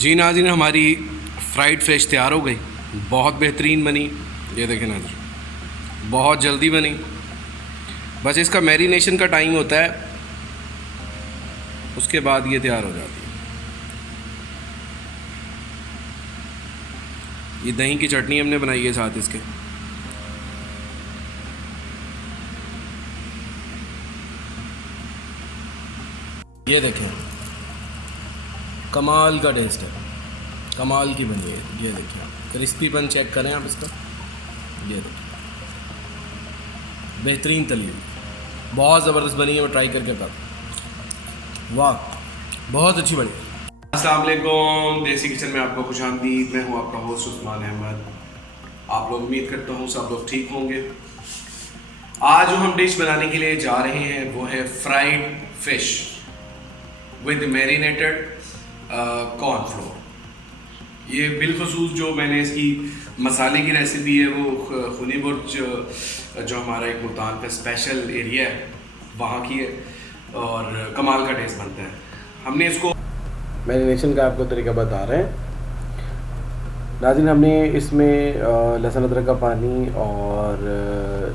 जी नाज़रीन, हमारी fried fish तैयार हो गई। बहुत बेहतरीन बनी। ये देखें नाज़रीन, बहुत जल्दी बनी। बस इसका मैरिनेशन का टाइम होता है, उसके बाद ये तैयार हो जाती है। ये दही की चटनी हमने बनाई है साथ इसके। ये देखें, कमाल का टेस्ट है, कमाल की बनी है। ये देखिए, क्रिस्पीपन चेक करें आप इसका। ये देखिए, बेहतरीन तली हुई, बहुत ज़बरदस्त बनी है। मैं ट्राई करके बताऊँ, वाह, बहुत अच्छी बनी। अस्सलाम वालेकुम, देसी किचन में आपको खुशामदीद। मैं हूँ आपका होस्ट उस्मान अहमद। आप लोग, उम्मीद करता हूँ सब लोग ठीक होंगे। आज जो हम डिश बनाने के लिए जा रहे हैं वो है fried fish with marinated cornflour. ये बिलखसूस जो मैंने इसकी मसाले की रेसिपी है वो खूनी बुर्ज जो हमारा एक मुल्तान का स्पेशल एरिया है वहाँ की है, और कमाल का टेस्ट बनता है। हमने इसको मैरिनेशन का आपको तरीका बता रहे हैं नाज़रीन। हमने इसमें लहसुन अदरक का पानी और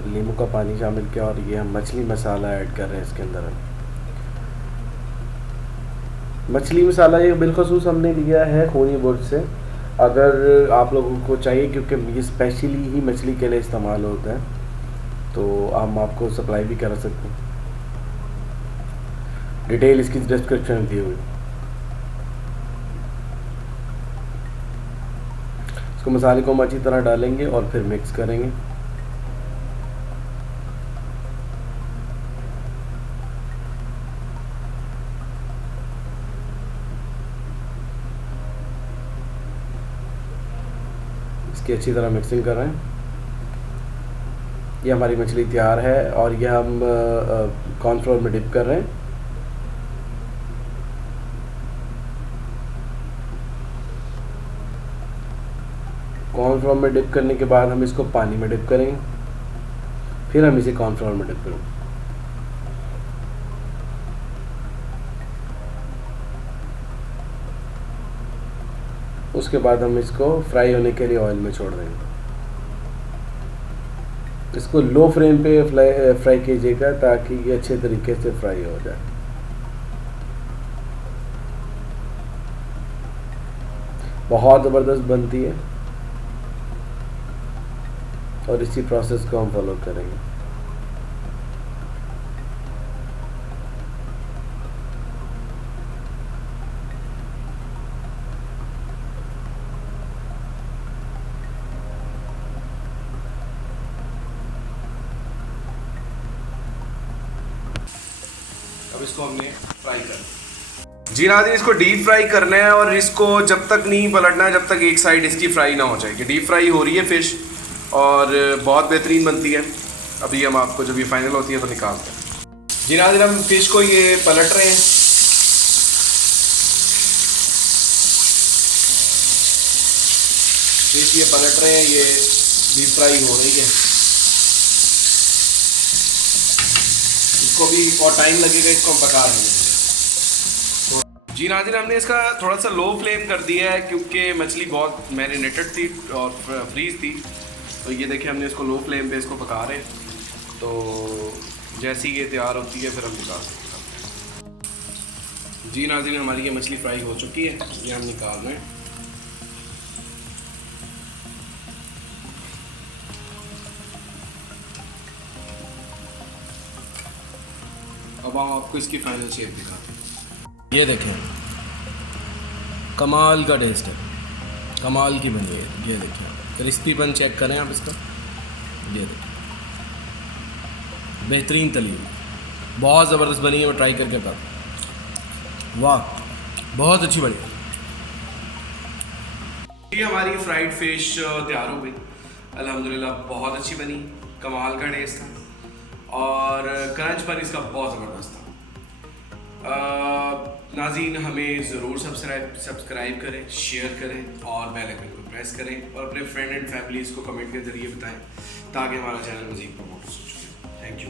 नींबू का पानी शामिल किया, और ये हम मछली मसाला ऐड कर रहे हैं इसके अंदर। मछली मसाला ये बिलखसूस हमने लिया है खूनी बुर्ज से। अगर आप लोगों को चाहिए, क्योंकि ये स्पेशली ही मछली के लिए इस्तेमाल होता है, तो हम आपको सप्लाई भी कर सकते हैं। डिटेल इसकी डिस्क्रिप्शन में दी हुई। इसको मसाले को हम अच्छी तरह डालेंगे और फिर मिक्स करेंगे। इसकी अच्छी तरह मिक्सिंग कर रहे हैं। ये हमारी मछली तैयार है, और ये हम कॉर्नफ्लोर में डिप कर रहे हैं। कॉर्नफ्लोर में डिप करने के बाद हम इसको पानी में डिप करेंगे, फिर हम इसे कॉर्नफ्लोर में डिप करेंगे। उसके बाद हम इसको फ्राई होने के लिए ऑयल में छोड़ देंगे। इसको लो फ्लेम पे फ्राई कीजिएगा ताकि ये अच्छे तरीके से फ्राई हो जाए। बहुत ज़बरदस्त बनती है, और इसी प्रोसेस को हम फॉलो करेंगे। अब इसको हमने फ्राई कर जी नाज़रीन, इसको डीप फ्राई करना है, और इसको जब तक नहीं पलटना है जब तक एक साइड इसकी फ्राई ना हो जाए। कि डीप फ्राई हो रही है फ़िश, और बहुत बेहतरीन बनती है। अभी हम आपको जब ये फाइनल होती है तो निकालते हैं। जी नाज़रीन, हम फ़िश को ये पलट रहे हैं। फ़िश ये पलट रहे हैं, ये डीप फ्राई हो रही है। इसको भी और टाइम लगेगा, इसको हम पका देंगे। जी नाज़रीन, हमने इसका थोड़ा सा लो फ्लेम कर दिया है क्योंकि मछली बहुत मैरिनेटेड थी और फ्रीज थी। तो ये देखिए, हमने इसको लो फ्लेम पे इसको पका रहे हैं। तो जैसी ये तैयार होती है फिर हम निकाल सकते हैं। जी नाज़रीन, हमारी ये मछली फ्राई हो चुकी है, ये हम निकाल रहे हैं। अब हम आपको इसकी फाइनल शेप दिखाते हैं। ये देखें, कमाल का टेस्ट है, कमाल की बनी है। ये देखिए, क्रिस्पीपन चेक करें आप इसका। ये देखिए, बेहतरीन तली हुई, बहुत ज़बरदस्त बनी है। मैं ट्राई करके बताऊँ, वाह, बहुत अच्छी बनी है। ये हमारी फ्राइड फ़िश तैयार हो गई अल्हम्दुलिल्लाह। बहुत अच्छी बनी, कमाल का टेस्ट था, और क्रंच पर इसका बहुत ज़बरदस्त था। नाज़रीन, हमें ज़रूर सब्सक्राइब करें, शेयर करें और बेल आइकन को प्रेस करें, और अपने फ्रेंड एंड फैमिलीज़ को कमेंट के ज़रिए बताएं ताकि हमारा चैनल मज़ीद प्रमोट हो सके। Thank you.